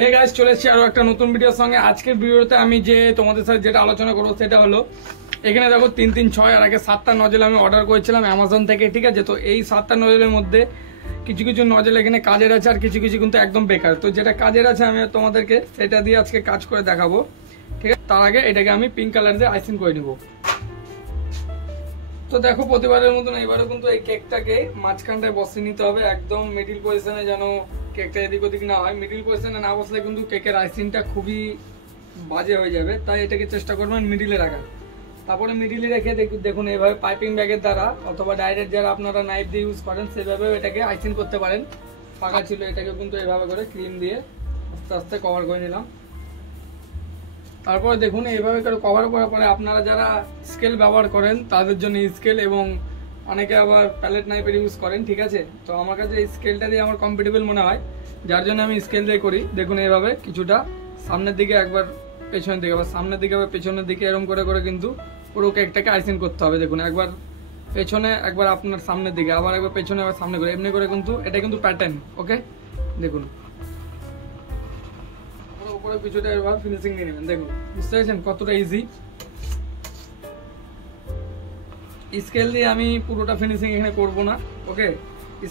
Hey guys, চলে এসেছি আরো একটা নতুন ভিডিওর সঙ্গে। আজকের ভিডিওতে আমি যে তোমাদের সাথে যেটা আলোচনা করবো সেটা হলো, এখানে দেখো 336 আর আগে 7টা নজেল আমি অর্ডার করেছিলাম অ্যামাজন থেকে, ঠিক আছে। তো এই 7টা নজেলের মধ্যে কিছু কিছু নজেল এখানে কাজের আছে আর কিছু কিছু কিন্তু একদম বেকার। তো যেটা কাজের আছে আমি তোমাদেরকে সেটা দিয়ে আজকে কাজ করে দেখাবো, ঠিক আছে। তার আগে এটাকে আমি পিঙ্ক কালার দিয়ে আইসিং করে নিবো। তো দেখো, প্রতিবারের মতন এবারও কিন্তু এই কেকটাকে মাঝখানটায় বসিয়ে নিতে হবে, একদম মিডিল পজিশনে, যেন কেকটা এদিক ওদিক না হয়। মিডিল পজিশনে না বসলে কিন্তু কেকের আইসিংটা খুবই বাজে হয়ে যাবে, তাই এটাকে চেষ্টা করবেন মিডিলে রাখার। তারপরে মিডিলে রেখে দেখুন এইভাবে পাইপিং ব্যাগের দ্বারা অথবা ডাইরেক্ট যারা আপনারা নাইফ দিয়ে ইউজ করেন সেভাবেও এটাকে আইসিং করতে পারেন। ফাঁকা ছিল এটাকে কিন্তু এইভাবে করে ক্রিম দিয়ে আস্তে আস্তে কভার করে নিলাম। তারপরে দেখুন এইভাবে করে কভার করার পরে আপনারা যারা স্কেল ব্যবহার করেন তাদের জন্য স্কেল, এবং অনেকে আবার প্যালেট নাইফের ইউজ করেন, ঠিক আছে। তো আমার কাছে এই স্কেলটা দিয়ে আমার কমফোর্টেবল মনে হয়, যার জন্য আমি স্কেল দিয়ে করি। দেখুন এইভাবে কিছুটা সামনের দিকে, একবার পেছনের দিকে, আবার সামনের দিকে, আবার পেছনের দিকে, এরকম করে করে কিন্তু পুরো কেকটাকে আইসিং করতে হবে। দেখুন একবার পেছনে, একবার আপনার সামনের দিকে, আবার একবার পেছনে, আবার সামনে করে, এমনি করে কিন্তু এটা কিন্তু প্যাটার্ন, ওকে। দেখুন উপরে কিছুটা এবার ফিনিশিং দিয়ে নেবেন। দেখুন বুঝতে পেরেছেন কতটা ইজি। স্কেল দিয়ে আমি পুরোটা ফিনিশিং এখানে করব না, ওকে।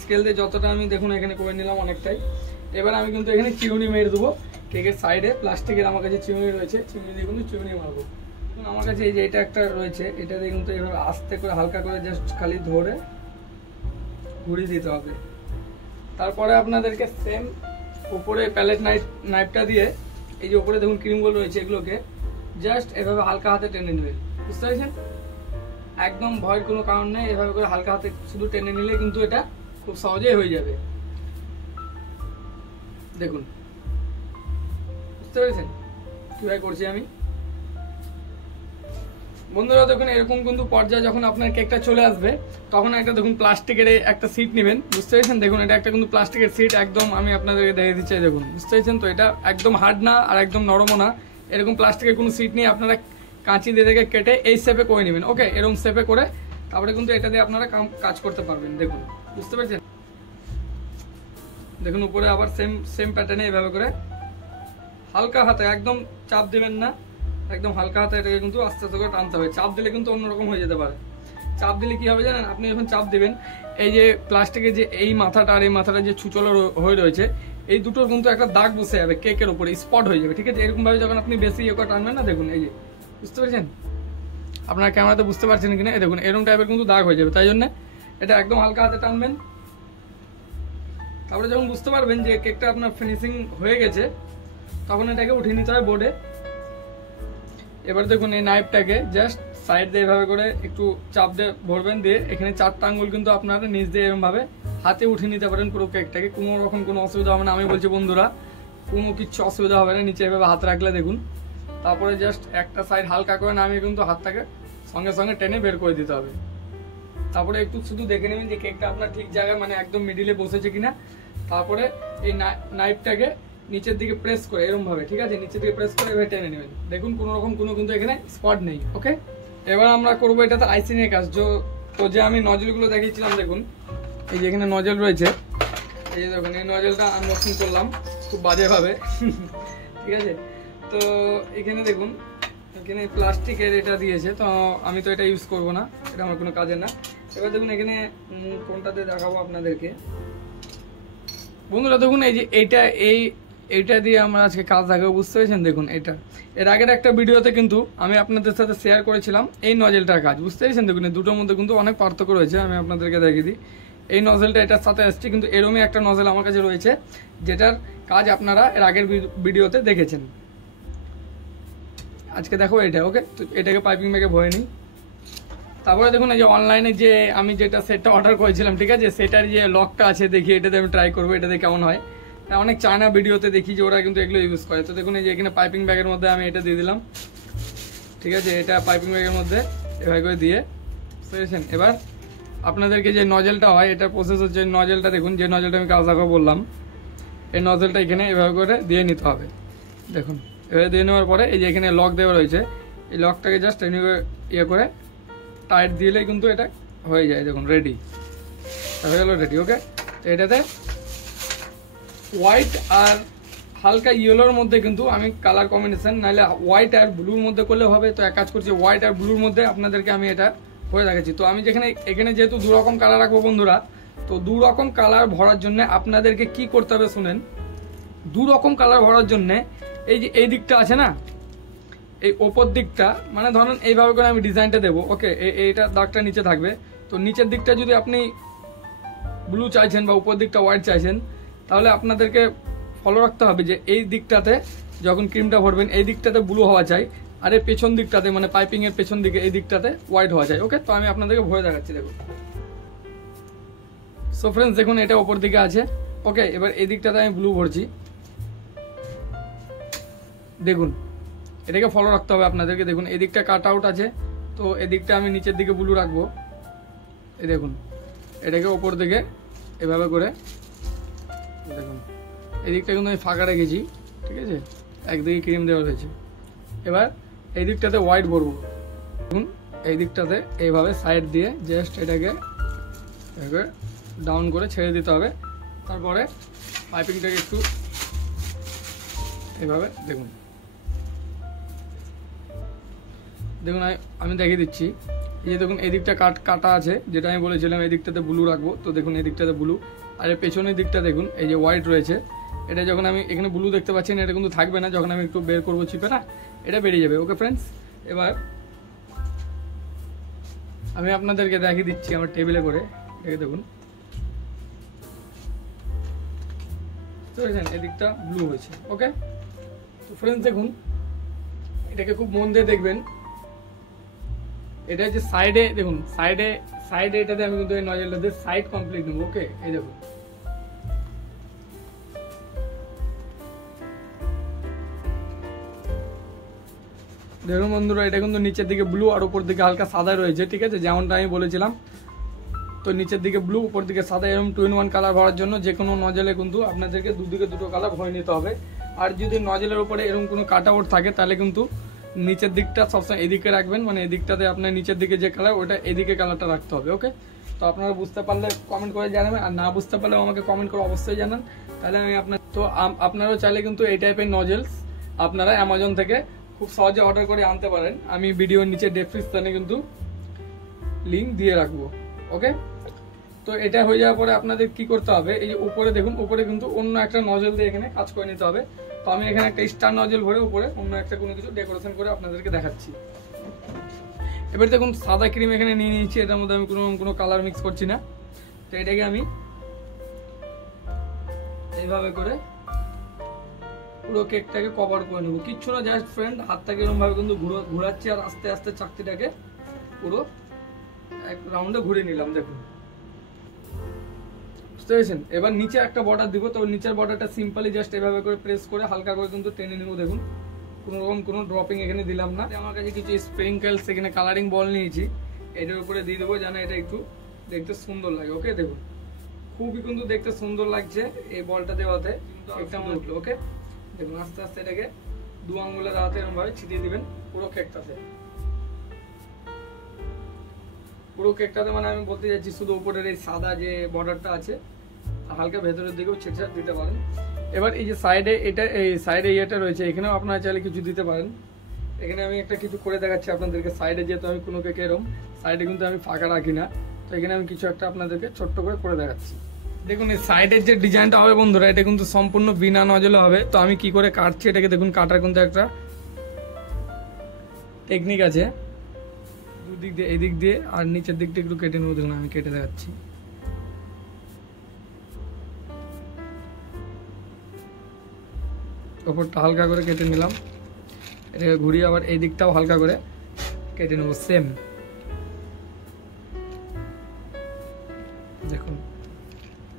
স্কেল দিয়ে যতটা আমি দেখুন এখানে করে নিলাম অনেকটাই। এবার আমি কিন্তু এখানে চিউনি মেরে দেবো কেকের সাইডে। প্লাস্টিকের আমার কাছে চিউনি রয়েছে, চিউনি দিয়ে কিন্তু চিউনি মারবো। আমার কাছে এই যে এটা একটা রয়েছে, এটা দিয়ে কিন্তু এইভাবে আস্তে করে হালকা করে জাস্ট খালি ধরে ঘুরিয়ে দিতে হবে। তারপরে আপনাদেরকে সেম উপরে প্যালেট নাইফটা দিয়ে এই যে উপরে দেখুন ক্রিমগুলো রয়েছে, এগুলোকে জাস্ট এভাবে হালকা হাতে টেনে নেবেন, বুঝতে পেরেছেন। একদম ভয়ের কোনো কারণ নেই, এভাবে করে হালকা হাতে শুধু টেনে নিলে কিন্তু এটা খুব সহজেই হয়ে যাবে। দেখুন বুঝতে পেরেছেন কিভাবে করছি আমি। বন্ধুরা দেখুন এরকম কিন্তু পর্যায়ে যখন আপনার কেকটা চলে আসবে তখন একটা দেখুন প্লাস্টিকের একটা সিট নেবেন, বুঝতে পেরেছেন। দেখুন এটা একটা কিন্তু প্লাস্টিকের সিট, একদম আমি আপনাদেরকে দেখিয়ে দিচ্ছি। দেখুন বুঝতে পেরেছেন তো, এটা একদম হার্ড না আর একদম নরমও না। এরকম প্লাস্টিকের কোনো সিট নিয়ে আপনারা কাঁচি দিয়ে দেখে কেটে এই শেপে করে নেবেন, ওকে। এরকম শেপে করে তারপরে কিন্তু এটা দিয়ে আপনারা কাজ করতে পারবেন। দেখুন বুঝতে পেরেছেন। দেখুন উপরে আবার সেম প্যাটার্নে এভাবে করে হালকা হাতে, একদম চাপ দেবেন না, একদম হালকা হাতে এটাকে কিন্তু আস্তে আস্তে করে টানতে হবে। চাপ দিলে কিন্তু অন্যরকম হয়ে যেতে পারে। চাপ দিলে কি হবে জানেন, আপনি যখন চাপ দিবেন এই যে প্লাস্টিকের যে এই মাথাটা আর এই মাথাটা যে ছুচলো হয়ে রয়েছে, এই দুটোর কিন্তু একটা দাগ বসে যাবে কেকের উপরে, স্পট হয়ে যাবে, ঠিক আছে। এরকম ভাবে যখন আপনি বেশি করে টানবেন না, দেখুন এই যে, বুঝতে পেরেছেন। আপনার ক্যামেরাতে বুঝতে পারছেন কিনা, এই দেখুন এরকম টাইপের কিন্তু দাগ হয়ে যাবে। তাই জন্য এটা একদম হালকা হাতে টানবেন। তারপরে যখন বুঝতে পারবেন যে কেকটা আপনার ফিনিশিং হয়ে গেছে তখন এটাকে উঠিয়ে নিতে হয় বোর্ডে। এবার দেখুন এই নাইফটাকে জাস্ট সাইড দিয়ে এভাবে করে একটু চাপ দিয়ে ভরবেন, দিয়ে এখানে 4টা আঙ্গুল কিন্তু আপনারা নিচ দিয়ে এরকম ভাবে হাতে উঠিয়ে নিতে পারেন পুরো কেকটাকে। কোনো রকম কোনো অসুবিধা হবে না, আমি বলছি বন্ধুরা, কোনো কিছু অসুবিধা হবে না। নিচে এভাবে হাত রাখলে দেখুন, তারপরে জাস্ট একটা সাইড হালকা করে নামিয়ে কিন্তু হাতটাকে সঙ্গে সঙ্গে টেনে বের করে দিতে হবে। তারপরে একটু শুধু দেখে নেবেন যে কেকটা আপনার ঠিক জায়গায়, মানে একদম মিডিলে বসেছে কিনা। তারপরে এই নাইফটাকে নিচের দিকে প্রেস করে এরকম ভাবে, ঠিক আছে, নিচের দিকে প্রেস করে এভাবে টেনে নেবেন। দেখুন কোনো রকম কোনো কিন্তু এখানে স্পট নেই, ওকে। এবার আমরা করবো এটাতে আইসিং এর কাজ। তো যে আমি নজলগুলো দেখিয়েছিলাম, দেখুন এই যে এখানে নজল রয়েছে, এই যে দেখুন এই নজলটা আনবক্সিং করলাম খুব বাজেভাবে ঠিক আছে। তো এখানে দেখুন এখানে প্লাস্টিকের এটা দিয়েছে, তো আমি তো এটা ইউজ করব না, এটা আমার কোনো কাজের না। এবার দেখুন এখানে কোনটাতে দেখাবো আপনাদেরকে। বন্ধুরা দেখুন এই যে এইটা দিয়ে আমরা আজকে কাজ দেখাবো, বুঝতে পেরেছেন। দেখুন এটা এর আগের একটা ভিডিওতে কিন্তু আমি আপনাদের সাথে শেয়ার করেছিলাম এই নজেলটার কাজ, বুঝতে পেরেছেন। দেখুন এই দুটোর মধ্যে কিন্তু অনেক পার্থক্য রয়েছে, আমি আপনাদেরকে দেখিয়ে দিই। এই নজেলটা এটার সাথে আসছে, কিন্তু এরমই একটা নজেল আমার কাছে রয়েছে যেটার কাজ আপনারা এর আগের ভিডিওতে দেখেছেন। আজকে দেখো এটা, ওকে। তো এটাকে পাইপিং ব্যাগে ভরে নিই। তারপরে দেখুন এই যে অনলাইনে যে আমি যেটা সেটটা অর্ডার করেছিলাম, ঠিক আছে, সেটার যে লকটা আছে দেখি, এটাতে আমি ট্রাই করবো এটাতে কেমন হয়। অনেক চায়না ভিডিওতে দেখি যে ওরা কিন্তু এগুলো ইউজ করে। তো দেখুন এই যে এখানে পাইপিং ব্যাগের মধ্যে আমি এটা দিয়ে দিলাম, ঠিক আছে। এটা পাইপিং ব্যাগের মধ্যে এভাবে করে দিয়ে, বুঝতে। এবার আপনাদেরকে যে নজেলটা হয়, এটা প্রসেস হচ্ছে নজেলটা, দেখুন যে নজেলটা আমি কাজ দেখাবো বললাম, এই নজেলটা এখানে এভাবে করে দিয়ে নিতে হবে। দেখুন এভাবে দিয়ে নেওয়ার পরে এই যে এখানে লক দেওয়া রয়েছে, এই লকটাকে জাস্ট ইয়ে করে টাইট দিলেই কিন্তু এটা হয়ে যায়। দেখুন রেডি হয়ে গেল, রেডি, ওকে। তো এটাতে হোয়াইট আর হালকা ইয়েলোর মধ্যে কিন্তু আমি কালার কম্বিনেশন, নাহলে হোয়াইট আর ব্লুর মধ্যে করলে হবে। তো এক কাজ করছি, হোয়াইট আর ব্লুর মধ্যে আপনাদেরকে আমি এটা করে দেখাচ্ছি। তো আমি যেখানে এখানে যেহেতু 2 রকম কালার রাখবো বন্ধুরা, তো 2 রকম কালার ভরার জন্য আপনাদেরকে কি করতে হবে শুনেন। 2 রকম কালার ভরার জন্য এই যে এই দিকটা আছে না, এই ওপর দিকটা মানে ধরেন এইভাবে করে আমি ডিজাইনটা দেবো। ওকে, এইটা দাগটা নিচে থাকবে। তো নিচের দিকটা যদি আপনি ব্লু চাইছেন বা উপর দিকটা হোয়াইট চাইছেন, তাহলে আপনাদেরকে ফলো রাখতে হবে যে এই দিকটাতে যখন ক্রিমটা ভরবেন এই দিকটাতে ব্লু হওয়া চাই, আর এই পেছন দিকটাতে মানে পাইপিং এর পেছন দিকে এই দিকটাতে হোয়াইট হওয়া চাই। ওকে, তো আমি আপনাদেরকে ভরে দেখাচ্ছি, দেখুন। সো ফ্রেন্ডস দেখুন, এটা ওপর দিকে আছে। ওকে, এবার এই দিকটাতে আমি ব্লু ভরছি, দেখুন। এটাকে ফলো রাখতে হবে আপনাদেরকে। দেখুন এই দিকটা কাট আউট আছে, তো এই দিকটা আমি নিচের দিকে ব্লু রাখবো। এই দেখুন, এটাকে ওপর দিকে এভাবে করে দেখুন, এই দিকটা কিন্তু আমি ফাঁকা রেখেছি, ঠিক আছে, একদিকে ক্রিম দেওয়া হয়েছে। এবার এই দিকটাতে হোয়াইট ভরবো। দেখুন এই দিকটাতে এইভাবে সাইড দিয়ে জাস্ট এটাকে ডাউন করে ছেড়ে দিতে হবে। তারপরে পাইপিংটাকে একটু এইভাবে দেখুন, দেখুন আমি দেখিয়ে দিচ্ছি। এই যে দেখুন এই দিকটা কাটা আছে, যেটা আমি বলেছিলাম এই দিকটাতে ব্লু রাখবো। তো দেখুন এই দিকটাতে ব্লু, আর এর পেছনের দিকটা দেখুন এই যে হোয়াইট রয়েছে। এটা যখন আমি এখানে ব্লু দেখতে পাচ্ছি না, এটা কিন্তু থাকবে না, যখন আমি একটু বের করবো চিপে না, এটা বেরিয়ে যাবে। ওকে ফ্রেন্ডস, এবার আমি আপনাদেরকে দেখিয়ে দিচ্ছি আমার টেবিলে করে। দেখুন এদিকটা ব্লু হয়েছে। ওকে, তো ফ্রেন্ডস দেখুন, এটাকে খুব মন দিয়ে দেখবেন। এটা হচ্ছে সাইডে, দেখুন সাইডে এটাতে আমি কিন্তু এই নজলটা দিয়ে সাইড কমপ্লিট নেবো। ওকে, এই দেখুন দেখুন বন্ধুরা, এটা কিন্তু নিচের দিকে ব্লু আর উপর দিকে হালকা সাদা রয়েছে, ঠিক আছে, যেমনটা আমি বলেছিলাম। তো নিচের দিকে ব্লু উপর দিকে সাদা, এরকম 2 in 1 কালার ভরার জন্য যে কোনো নজলে কিন্তু আপনাদেরকে দুদিকে দুটো কালার ভরে নিতে হবে। আর যদি নজলের উপরে এরকম কোনো কাট আউট থাকে, তাহলে কিন্তু নিচের দিকটা সবসময় এদিকে রাখবেন, মানে এদিকটাতে আপনার নিচের দিকে যে কালার ওটা এদিকে কালারটা রাখতে হবে। ওকে, তো আপনারা বুঝতে পারলে কমেন্ট করে জানাবেন, আর না বুঝতে পারলেও আমাকে কমেন্ট করে অবশ্যই জানান, তাহলে আমি আপনারাও চাইলে কিন্তু এই টাইপের নজেলস আপনারা অ্যামাজন থেকে খুব সহজে অর্ডার করে আনতে পারেন। আমি ভিডিওর নিচে ডেসক্রিপশনে কিন্তু লিঙ্ক দিয়ে রাখবো। ওকে, তো এটা হয়ে যাওয়ার পরে আপনাদের কি করতে হবে, এই যে উপরে দেখুন, উপরে কিন্তু অন্য একটা নজল দিয়ে এখানে কাজ করে নিতে হবে। তো আমি এখানে একটা স্টার নজল ভরে উপরে অন্য একটা কোনো কিছু ডেকোরেশন করে আপনাদেরকে দেখাচ্ছি। এবার দেখুন সাদা ক্রিম এখানে নিয়ে নিয়েছি, এটার মধ্যে আমি কোনো কালার মিক্স করছি না। তো এটাকে আমি এইভাবে করে পুরো কেকটাকে কভার করে নেবো, কিচ্ছু না, জাস্ট ফ্রেন্ড হাতটাকে এরকম ভাবে কিন্তু ঘোরাচ্ছি, আর আস্তে আস্তে চাকতিটাকে পুরো এক রাউন্ডে ঘুরে নিলাম। দেখুন বুঝতে পেরেছেন। এবার নিচে একটা বর্ডার দিব, তো নিচের বর্ডারটা সিম্পলি জাস্ট এভাবে করে প্রেস করে হালকা করে কিন্তু টেনে নেবো। দেখুন কোনো রকম কোনো ড্রপিং এখানে দিলাম না। আমার কাছে কিছু স্প্রিঙ্কেলস এখানে কালারিং বল নিয়েছি, এটার উপরে দিয়ে দেবো যেন এটা একটু দেখতে সুন্দর লাগে। ওকে, দেখুন খুবই কিন্তু দেখতে সুন্দর লাগছে এই বলটা দেওয়াতে, একটা মনে উঠলো। ওকে, দেখুন আস্তে আস্তে এটাকে 2 আঙ্গুলের হাতে এরকম ভাবে ছিটিয়ে দিবেন পুরো কেকটাতে। পুরো কেকটাতে মানে আমি বলতে যাচ্ছি শুধু উপরের এই সাদা যে বর্ডারটা আছে, হালকা ভেতরের দিকেও ছিটছাট দিতে পারেন। এবার এই যে সাইডে এই সাইডে ইয়েটা রয়েছে, এখানেও আপনারা চাইলে কিছু দিতে পারেন। এখানে আমি একটা কিছু করে দেখাচ্ছি আপনাদেরকে। সাইডে যেহেতু আমি কোনো কেকে এরকম সাইডে কিন্তু আমি ফাঁকা রাখি না, তো এখানে আমি কিছু একটা আপনাদেরকে ছোট্ট করে দেখাচ্ছি। দেখুন এই সাইডের যে ডিজাইনটা হবে বন্ধুরা, এটা কিন্তু সম্পূর্ণ বিনা নজলে হবে। তো আমি কি করে কাটছি এটাকে দেখুন, কাটার কিন্তু একটা টেকনিক আছে। দুদিক দিয়ে এদিক দিয়ে আর নিচের দিকটা একটু কেটে নেবো। দেখুন আমি কেটে দেখাচ্ছি। ওপরটা হালকা করে কেটে নিলাম, এটাকে ঘুরিয়ে আবার এই দিকটাও হালকা করে কেটে নেবো সেম। দেখুন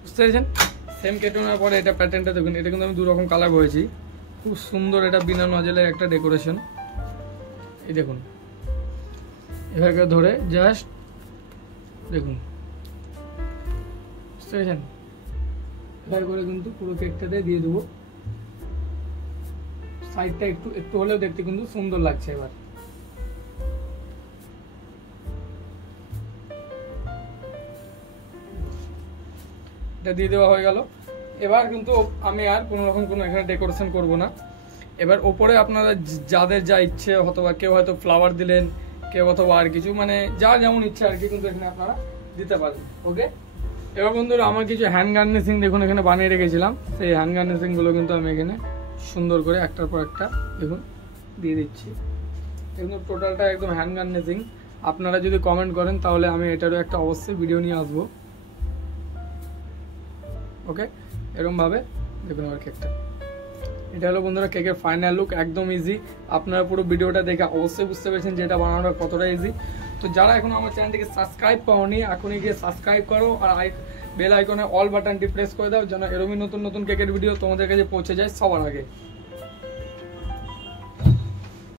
বুঝতে পেরেছেন, সেম কেটে নেওয়ার পরে এটা প্যাটার্নটা দেখুন, এটা কিন্তু আমি 2 রকম কালার হয়েছি, খুব সুন্দর। এটা বিনা নজলের একটা ডেকোরেশন। এই দেখুন এভাবে ধরে জাস্ট দেখুন, বুঝতে পেরেছেন, এভাবে করে কিন্তু পুরো কেকটাতে দিয়ে দেবো। সাইডটা একটু হলেও দেখতে কিন্তু সুন্দর লাগছে। এবার এটা দিয়ে দেওয়া হয়ে গেল। এবার কিন্তু আমি আর কোনো রকম কোনো এখানে ডেকোরেশন করব না। এবার ওপরে আপনারা যাদের যা ইচ্ছে, অথবা কেউ হয়তো ফ্লাওয়ার দিলেন, কেউ অথবা আর কিছু, মানে যা যেমন ইচ্ছে আর কি, কিন্তু এখানে আপনারা দিতে পারেন। ওকে, এবার বন্ধুরা আমার কিছু হ্যান্ড গার্নিশিং দেখুন এখানে বানিয়ে রেখেছিলাম, সেই হ্যান্ড গার্নিশিং গুলো কিন্তু আমি এখানে সুন্দর করে একটার পর একটা দেখুন দিয়ে দিচ্ছি। কিন্তু টোটালটা একদম হ্যান্ড গার্নিশিং। আপনারা যদি কমেন্ট করেন তাহলে আমি এটারও একটা অবশ্যই ভিডিও নিয়ে আসবো। ওকে, এরকমভাবে দেখুন আমার কেকটা। এটা হলো বন্ধুরা কেকের ফাইনাল লুক, একদম ইজি। আপনারা পুরো ভিডিওটা দেখে অবশ্যই বুঝতে পেরেছেন যে এটা বানানোটা কতটা ইজি। তো যারা এখন আমার চ্যানেলটিকে সাবস্ক্রাইব করোনি, এখনই গিয়ে সাবস্ক্রাইব করো আর বেল আইকনে অল বাটনটি প্রেস করে দাও, যেন এরকমই নতুন নতুন কেকের ভিডিও তোমাদের কাছে পৌঁছে যায় সবার আগে।